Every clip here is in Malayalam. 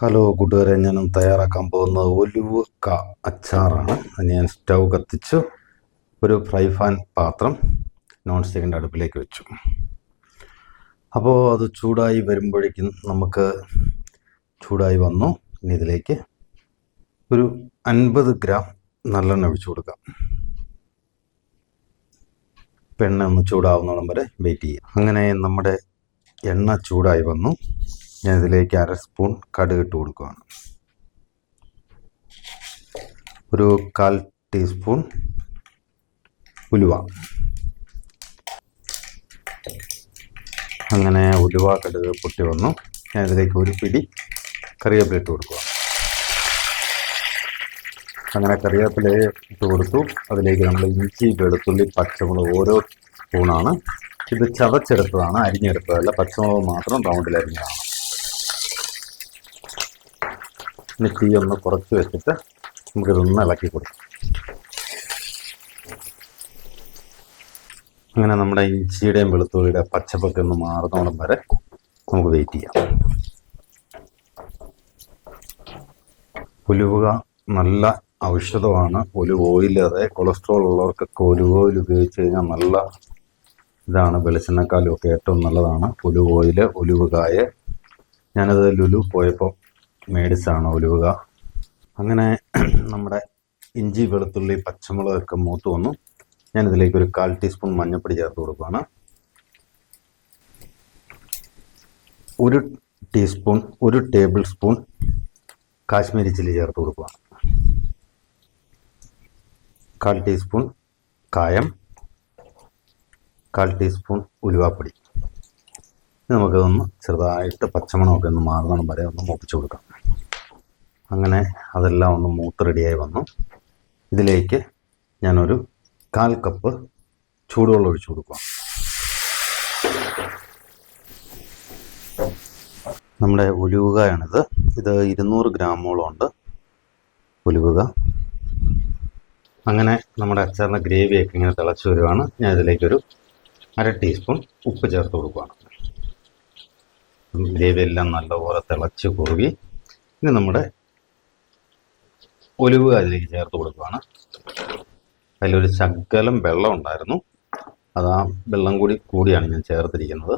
ഹലോ കൂട്ടുകാരെ, ഞാൻ തയ്യാറാക്കാൻ പോകുന്നത് ഒലുവക്ക അച്ചാറാണ്. ഞാൻ സ്റ്റൗ കത്തിച്ചു ഒരു ഫ്രൈ പാൻ പാത്രം നോൺ സ്റ്റിക്കിൻ്റെ അടുപ്പിലേക്ക് വെച്ചു. അപ്പോൾ അത് ചൂടായി വരുമ്പോഴേക്കും ചൂടായി വന്നു. ഇനി ഇതിലേക്ക് ഒരു 50 ഗ്രാം നല്ലെണ്ണ ഒഴിച്ചു കൊടുക്കാം. എണ്ണ ഒന്ന് ചൂടാവുന്നോളം വരെ വെയിറ്റ് ചെയ്യാം. അങ്ങനെ നമ്മുടെ എണ്ണ ചൂടായി വന്നു. ഞാൻ ഇതിലേക്ക് 1/2 സ്പൂൺ കടുക് ഇട്ട് കൊടുക്കുകയാണ്. ഒരു 1/4 ടീസ്പൂൺ ഉലുവ. അങ്ങനെ ഉലുവ കടുക് പൊട്ടി വന്നു. ഞാൻ ഇതിലേക്ക് ഒരു പിടി കറിവേപ്പില ഇട്ട് കൊടുക്കുക. അങ്ങനെ കറിവേപ്പില ഇട്ട് കൊടുത്തു. അതിലേക്ക് നമ്മൾ ഇഞ്ചി, വെളുത്തുള്ളി, പച്ചമുളക് ഓരോ സ്പൂണാണ്. ഇത് ചതച്ചെടുത്തതാണ്, അരിഞ്ഞെടുത്തതല്ല. പച്ചമുളക് മാത്രം റൗണ്ടിൽ അരിഞ്ഞതാണ്. ഇനി തീ ഒന്ന് കുറച്ച് വെച്ചിട്ട് നമുക്കിതൊന്ന് ഇളക്കി കൊടുക്കാം. അങ്ങനെ നമ്മുടെ ഇഞ്ചിയുടെയും വെളുത്തുള്ളിയുടെ പച്ചപ്പൊക്കെ ഒന്ന് മാറുന്നോളം വരെ നമുക്ക് വെയിറ്റ് ചെയ്യാം. ഉലുവ നല്ല ഔഷധമാണ്. ഒലിവ് ഓയിൽ, അതെ, കൊളസ്ട്രോൾ ഉള്ളവർക്കൊക്കെ ഒലിവ് ഓയിൽ ഉപയോഗിച്ച് കഴിഞ്ഞാൽ നല്ല ഇതാണ്. വെളിച്ചെണ്ണക്കാലും ഒക്കെ ഏറ്റവും നല്ലതാണ് ഒലിവ് ഓയിൽ, ഒലിവുകായ. ഞാനത് ലുലു പോയപ്പോൾ മേടിച്ചാണ് ഒലിവുക. അങ്ങനെ നമ്മുടെ ഇഞ്ചി, വെളുത്തുള്ളി, പച്ചമുളകൊക്കെ മൂത്ത് വന്നു. ഞാനിതിലേക്ക് ഒരു 1/4 ടീസ്പൂൺ മഞ്ഞൾപ്പൊടി ചേർത്ത് കൊടുക്കുകയാണ്. ഒരു ടേബിൾ സ്പൂൺ കാശ്മീരി ചില്ലി ചേർത്ത് കൊടുക്കുകയാണ്. 1/4 ടീസ്പൂൺ കായം, 1/4 ടീസ്പൂൺ ഉലുവാപ്പൊടി. നമുക്കതൊന്ന് ചെറുതായിട്ട് പച്ചമണമൊക്കെ ഒന്ന് മാറുന്ന വരെ ഒന്ന് മൂപ്പിച്ച് കൊടുക്കാം. അങ്ങനെ അതെല്ലാം ഒന്ന് മൂത്ത് റെഡിയായി വന്നു. ഇതിലേക്ക് ഞാനൊരു 1/4 കപ്പ് ചൂടുവെള്ളം ഒഴിച്ചു കൊടുക്കാം. നമ്മുടെ ഉലുവയാണിത്. ഇത് 200 ഗ്രാമോളം ഉണ്ട് ഉലുവ. അങ്ങനെ നമ്മുടെ അച്ചാറിൻ്റെ ഗ്രേവിയൊക്കെ ഇങ്ങനെ തിളച്ച് വരുവാണ്. ഞാൻ ഇതിലേക്കൊരു 1/2 ടീസ്പൂൺ ഉപ്പ് ചേർത്ത് കൊടുക്കുകയാണ്. ഗ്രേവി എല്ലാം നല്ലപോലെ തിളച്ച് കുറുകി ഇനി നമ്മുടെ ഒലിവ് അതിലേക്ക് ചേർത്ത് കൊടുക്കുകയാണ്. അതിലൊരു ശകലം വെള്ളം ഉണ്ടായിരുന്നു. അത് ആ വെള്ളം കൂടിയാണ് ഞാൻ ചേർത്തിരിക്കുന്നത്.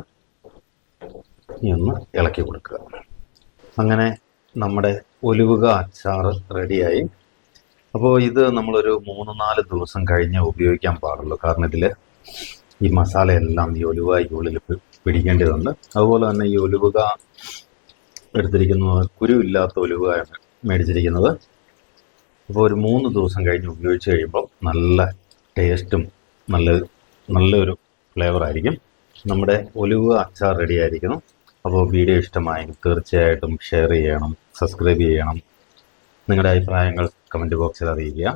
ഇനി ഒന്ന് ഇളക്കി കൊടുക്കുക. അങ്ങനെ നമ്മുടെ ഒലിവുക അച്ചാർ റെഡിയായി. അപ്പോൾ ഇത് നമ്മളൊരു 3-4 ദിവസം കഴിഞ്ഞ് ഉപയോഗിക്കാൻ പാടുള്ളൂ. കാരണം ഇതിൽ ഈ മസാലയെല്ലാം ഈ ഒലിവയ്ക്ക് ഉള്ളിൽ പിടിക്കേണ്ടതുണ്ട്. അതുപോലെ തന്നെ ഈ ഒലിവുക എടുത്തിരിക്കുന്നത് കുരുവില്ലാത്ത ഒലിവയാണ് മേടിച്ചിരിക്കുന്നത്. അപ്പോൾ ഒരു 3 ദിവസം കഴിഞ്ഞ് ഉപയോഗിച്ച് കഴിയുമ്പോൾ നല്ല ടേസ്റ്റും നല്ലൊരു ഫ്ലേവറായിരിക്കും. നമ്മുടെ ഒലിവ് അച്ചാർ റെഡി ആയിരിക്കുന്നു. അപ്പോൾ വീഡിയോ ഇഷ്ടമായെങ്കിൽ തീർച്ചയായിട്ടും ഷെയർ ചെയ്യണം, സബ്സ്ക്രൈബ് ചെയ്യണം. നിങ്ങളുടെ അഭിപ്രായങ്ങൾ കമൻറ്റ് ബോക്സിൽ അറിയിക്കുക.